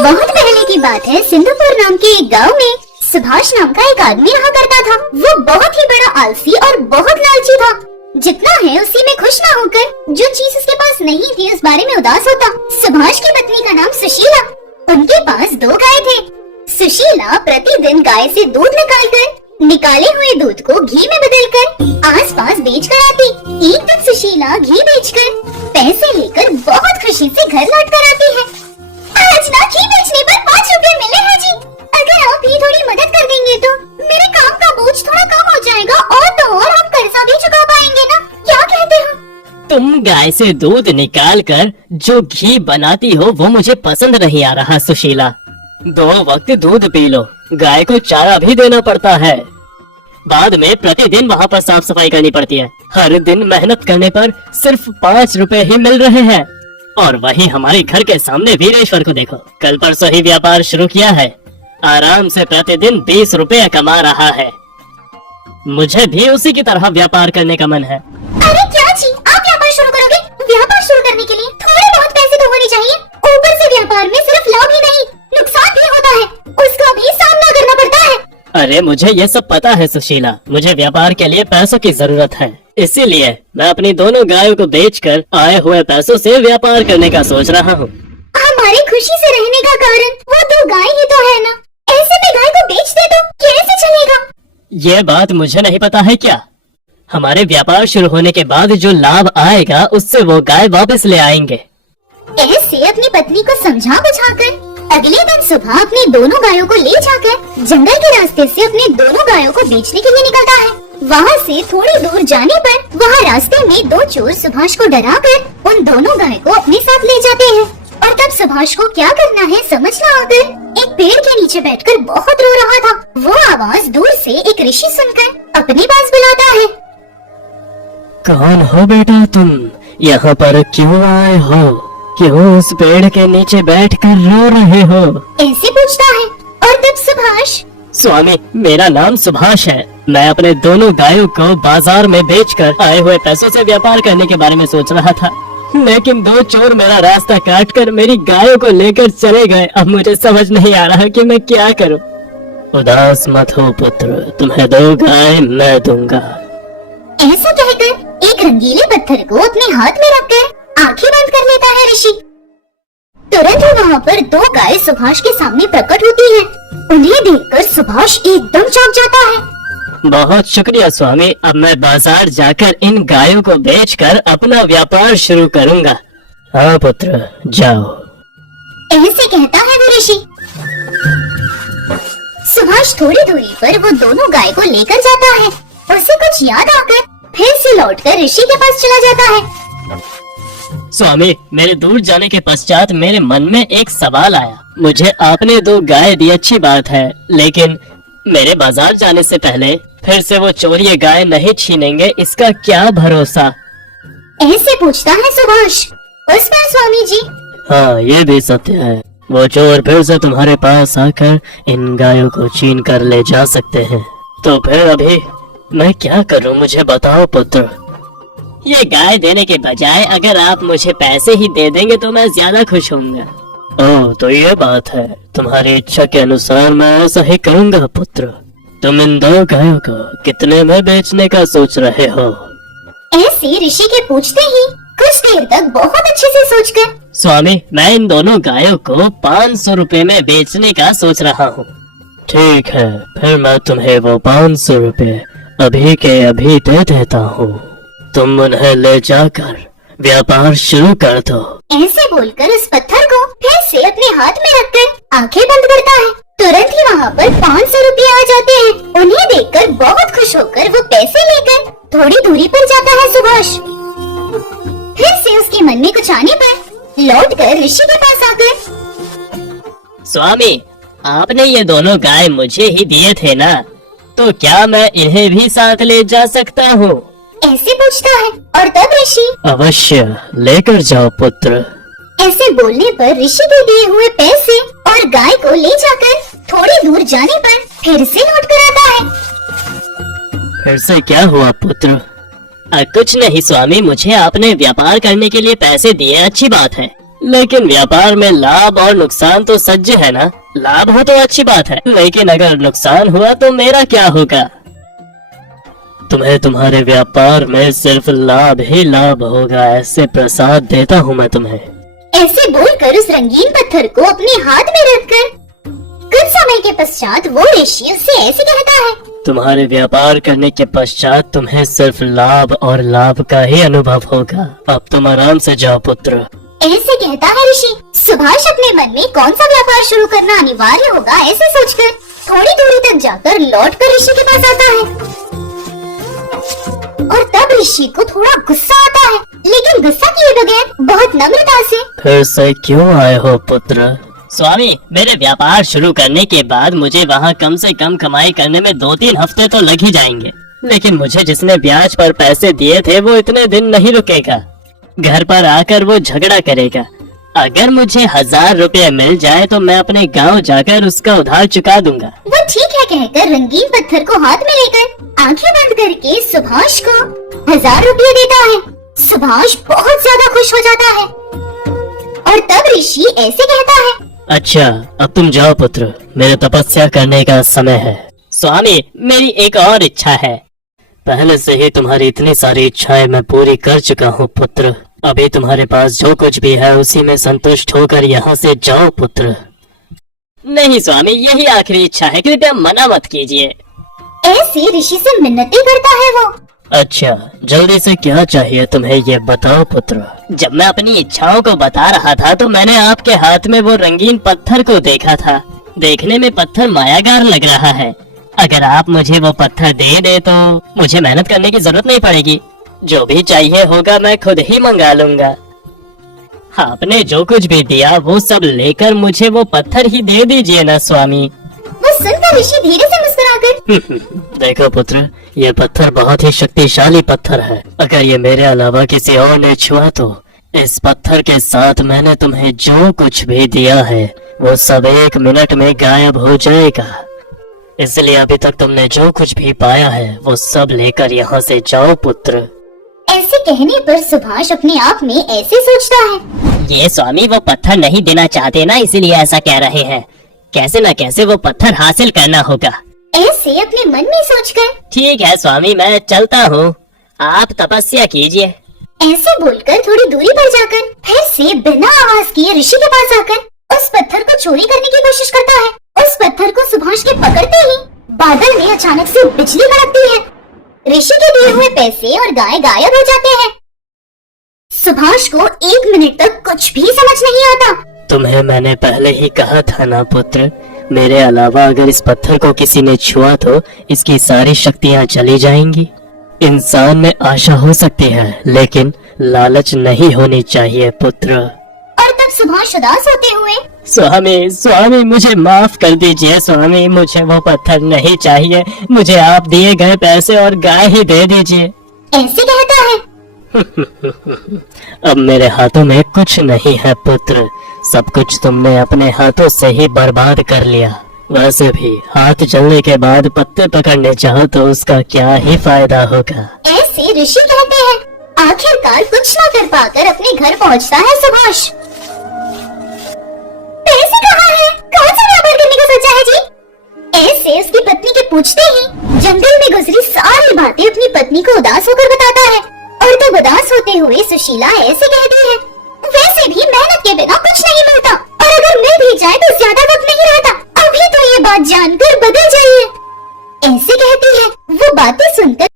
बहुत पहले की बात है, सिंधुपुर नाम के एक गांव में सुभाष नाम का एक आदमी रहा करता था। वो बहुत ही बड़ा आलसी और बहुत लालची था। जितना है उसी में खुश ना होकर जो चीज उसके पास नहीं थी उस बारे में उदास होता। सुभाष की पत्नी का नाम सुशीला। उनके पास 2 गाय थे। सुशीला प्रतिदिन गाय से दूध निकालकर निकाले हुए दूध को घी में बदलकर आसपास बेच कर आती। एक दिन सुशीला घी बेचकर पैसे लेकर बहुत खुशी से घर लौट कर आती है। आज ना घी बेचने पर 5 रुपए मिले हैं जी। अगर आप भी थोड़ी मदद कर देंगे तो मेरे काम का बोझ थोड़ा कम हो जाएगा और तो और हम कर्जा भी चुका पाएंगे ना, क्या कहते हो? तुम गाय से दूध निकाल कर जो घी बनाती हो वो मुझे पसंद नहीं आ रहा सुशीला। 2 वक्त दूध पी लो, गाय को चारा भी देना पड़ता है। बाद में प्रतिदिन वहाँ पर साफ सफाई करनी पड़ती है। हर दिन मेहनत करने पर सिर्फ 5 रुपए ही मिल रहे हैं। और वही हमारे घर के सामने वीरेश्वर को देखो, कल परसों ही व्यापार शुरू किया है, आराम से प्रतिदिन 20 रुपए कमा रहा है। मुझे भी उसी की तरह व्यापार करने का मन है। अरे क्या जी, आप व्यापार शुरू करोगे? व्यापार शुरू करने के लिए थोड़े बहुत पैसे तो होने चाहिए। ऊपर से व्यापार में सिर्फ लाभ ही नहीं, नुकसान भी होता है, उसका भी सामना करना पड़ता है। अरे मुझे ये सब पता है सुशीला, मुझे व्यापार के लिए पैसों की जरूरत है, इसीलिए मैं अपनी दोनों गायों को बेचकर आए हुए पैसों से व्यापार करने का सोच रहा हूँ। हमारी खुशी से रहने का कारण वो 2 गाय ही तो है ना, ऐसे में गाय को बेच दे तो कैसे चलेगा? ये बात मुझे नहीं पता है क्या? हमारे व्यापार शुरू होने के बाद जो लाभ आएगा उससे वो गाय वापस ले आएंगे। ऐसे अपनी पत्नी को समझा बुझाकर अगले दिन सुबह अपनी दोनों गायों को ले जाकर जंगल के रास्ते से अपनी दोनों गायों को बेचने के लिए निकलता है। वहाँ से थोड़ी दूर जाने पर वहाँ रास्ते में 2 चोर सुभाष को डराकर उन दोनों गाय को अपने साथ ले जाते हैं। और तब सुभाष को क्या करना है समझ न आकर एक पेड़ के नीचे बैठकर बहुत रो रहा था। वो आवाज दूर से एक ऋषि सुनकर अपने पास बुलाता है। कौन हो बेटा तुम? यहाँ पर क्यों आए हो? क्यों उस पेड़ के नीचे बैठकर रो रहे हो? ऐसे पूछता है। और तब सुभाष, स्वामी मेरा नाम सुभाष है, मैं अपने दोनों गायों को बाजार में बेचकर आए हुए पैसों से व्यापार करने के बारे में सोच रहा था, लेकिन 2 चोर मेरा रास्ता काटकर मेरी गायों को लेकर चले गए। अब मुझे समझ नहीं आ रहा कि मैं क्या करूं। उदास मत हो पुत्र, तुम्हें 2 गाय मैं दूंगा। ऐसा कहकर एक रंगीले पत्थर को अपने हाथ में रखकर आंखें बंद कर लेता है ऋषि। तुरंत ही वहाँ पर 2 गाय सुभाष के सामने प्रकट होती हैं। उन्हें देखकर सुभाष एकदम चौंक जाता है। बहुत शुक्रिया स्वामी, अब मैं बाजार जाकर इन गायों को बेचकर अपना व्यापार शुरू करूंगा। हाँ पुत्र जाओ। ऐसे कहता है वो ऋषि। सुभाष थोड़ी दूरी पर वो दोनों गाय को लेकर जाता है। उसे कुछ याद आकर फिर से लौटकर ऋषि के पास चला जाता है। स्वामी मेरे दूर जाने के पश्चात मेरे मन में एक सवाल आया। मुझे आपने 2 गाय दी अच्छी बात है, लेकिन मेरे बाजार जाने से पहले फिर से वो चोर ये गाय नहीं छीनेंगे, इसका क्या भरोसा? ऐसे पूछता है सुभाष। उस पर स्वामी जी, हाँ ये भी सत्य है, वो चोर फिर से तुम्हारे पास आकर इन गायों को छीन कर ले जा सकते हैं। तो फिर अभी मैं क्या करूं, मुझे बताओ पुत्र। ये गाय देने के बजाय अगर आप मुझे पैसे ही दे देंगे तो मैं ज्यादा खुश होऊंगा। ओह तो ये बात है, तुम्हारी इच्छा के अनुसार मैं ऐसा ही करूंगा पुत्र। तुम इन 2 गायों को कितने में बेचने का सोच रहे हो? ऐसे ऋषि के पूछते ही कुछ देर तक बहुत अच्छे से सोचकर, स्वामी मैं इन दोनों गायों को 500 रुपए में बेचने का सोच रहा हूँ। ठीक है, फिर मैं तुम्हें वो 500 रुपए अभी के अभी दे देता हूँ। तुम उन्हें ले जाकर व्यापार शुरू कर दो। ऐसे बोलकर उस पत्थर को फिर से अपने हाथ में रखकर आंखें बंद करता है। तुरंत ही वहाँ पर 500 रुपए आ जाते हैं। उन्हें देखकर बहुत खुश होकर वो पैसे लेकर थोड़ी दूरी पर जाता है सुभाष। फिर से उसके मन में कुछ आने पर लौटकर ऋषि के पास आकर, स्वामी आपने ये दोनों गाय मुझे ही दिए थे ना, तो क्या मैं इन्हें भी साथ ले जा सकता हूँ? ऐसे पूछता है। और तब ऋषि, अवश्य लेकर जाओ पुत्र। ऐसे बोलने पर ऋषि के दिए हुए पैसे और गाय को ले जाकर थोड़ी दूर जाने पर फिर से लौट कर आता है। फिर से क्या हुआ पुत्र? कुछ नहीं स्वामी, मुझे आपने व्यापार करने के लिए पैसे दिए अच्छी बात है, लेकिन व्यापार में लाभ और नुकसान तो सज्ज है ना। लाभ हो तो अच्छी बात है, लेकिन अगर नुकसान हुआ तो मेरा क्या होगा? तुम्हें तुम्हारे व्यापार में सिर्फ लाभ ही लाभ होगा, ऐसे प्रसाद देता हूँ मैं तुम्हें। ऐसे बोलकर उस रंगीन पत्थर को अपने हाथ में रखकर कुछ समय के पश्चात वो ऋषि उससे ऐसे कहता है, तुम्हारे व्यापार करने के पश्चात तुम्हें सिर्फ लाभ और लाभ का ही अनुभव होगा। अब तुम आराम से जाओ पुत्र। ऐसे कहता है ऋषि। सुभाष अपने मन में कौन सा व्यापार शुरू करना अनिवार्य होगा ऐसे सोचकर थोड़ी दूरी तक जाकर लौटकर ऋषि के पास आता है। और तब ऋषि को थोड़ा गुस्सा आता है, लेकिन गुस्सा किए बगैर बहुत नम्रता से, फिर से क्यों आए हो पुत्र? स्वामी, मेरे व्यापार शुरू करने के बाद मुझे वहाँ कम से कम कमाई करने में 2-3 हफ्ते तो लग ही जाएंगे, लेकिन मुझे जिसने ब्याज पर पैसे दिए थे वो इतने दिन नहीं रुकेगा। घर पर आकर वो झगड़ा करेगा। अगर मुझे 1000 रुपए मिल जाए तो मैं अपने गांव जाकर उसका उधार चुका दूंगा। वो ठीक है कहकर रंगीन पत्थर को हाथ में लेकर आंखें बंद करके सुभाष को 1000 रुपये देता है। सुभाष बहुत ज्यादा खुश हो जाता है और तब ऋषि ऐसे कहता है, अच्छा, अब तुम जाओ पुत्र, मेरे तपस्या करने का समय है। स्वामी, मेरी एक और इच्छा है। पहले से ही तुम्हारी इतनी सारी इच्छाएं मैं पूरी कर चुका हूँ पुत्र। अभी तुम्हारे पास जो कुछ भी है उसी में संतुष्ट होकर यहाँ से जाओ पुत्र। नहीं स्वामी, यही आखिरी इच्छा है, कृपया मना मत कीजिए। ऐसे ऋषि से मिन्नतें करता है वो। अच्छा, जल्दी से क्या चाहिए तुम्हें ये बताओ पुत्र। जब मैं अपनी इच्छाओं को बता रहा था तो मैंने आपके हाथ में वो रंगीन पत्थर को देखा था। देखने में पत्थर मायागार लग रहा है। अगर आप मुझे वो पत्थर दे दे तो मुझे मेहनत करने की जरूरत नहीं पड़ेगी। जो भी चाहिए होगा मैं खुद ही मंगा लूंगा। आपने जो कुछ भी दिया वो सब लेकर मुझे वो पत्थर ही दे दीजिए ना स्वामी। वो सुनकर ऋषि धीरे से मुस्कुराकर, देखो पुत्र, ये पत्थर बहुत ही शक्तिशाली पत्थर है। अगर ये मेरे अलावा किसी और ने छुआ तो इस पत्थर के साथ मैंने तुम्हें जो कुछ भी दिया है वो सब 1 मिनट में गायब हो जाएगा। इसलिए अभी तक तुमने जो कुछ भी पाया है वो सब लेकर यहाँ से जाओ पुत्र। ऐसे कहने पर सुभाष अपने आप में ऐसे सोचता है, ये स्वामी वो पत्थर नहीं देना चाहते ना, इसीलिए ऐसा कह रहे हैं। कैसे न कैसे वो पत्थर हासिल करना होगा। ऐसे अपने मन में सोचकर, ठीक है स्वामी, मैं चलता हूँ, आप तपस्या कीजिए। ऐसे बोलकर थोड़ी दूरी पर जाकर फिर से बिना आवाज किए ऋषि के पास आकर उस पत्थर को चोरी करने की कोशिश करता है। उस पत्थर को सुभाष के पकड़ते ही बादल में अचानक से बिजली कड़कती है। ऋषि के दिए हुए पैसे और गाय गायब हो जाते हैं। सुभाष को 1 मिनट तक कुछ भी समझ नहीं आता। तुम्हें मैंने पहले ही कहा था ना पुत्र, मेरे अलावा अगर इस पत्थर को किसी ने छुआ तो इसकी सारी शक्तियाँ चली जाएंगी। इंसान में आशा हो सकती है लेकिन लालच नहीं होनी चाहिए पुत्र। और तब सुभाष उदास होते हुए, स्वामी मुझे माफ कर दीजिए स्वामी, मुझे वो पत्थर नहीं चाहिए, मुझे आप दिए गए पैसे और गाय ही दे दीजिए। ऐसे कहता है। अब मेरे हाथों में कुछ नहीं है पुत्र, सब कुछ तुमने अपने हाथों से ही बर्बाद कर लिया। वैसे भी हाथ जलने के बाद पत्ते पकड़ने चाहो तो उसका क्या ही फायदा होगा। ऐसे ऋषि कहते हैं। आखिरकार कुछ न कर पाकर अपने घर पहुंचता है सुभाष। पैसे कहाँ हैं? कौन सा व्यापार करने का सोचा है जी? ऐसे उसकी पत्नी के पूछते ही जंगल में गुजरी सारी बातें अपनी पत्नी को उदास होकर बताता है। और तब उदास होते हुए सुशीला ऐसे कहती है, वैसे भी मेहनत के बिना कुछ नहीं मिलता और अगर मिल भी जाए तो ज्यादा वक्त नहीं रहता। अभी तो ये बात जानकर बदल जाइए। ऐसे कहती है। वो बातें सुनकर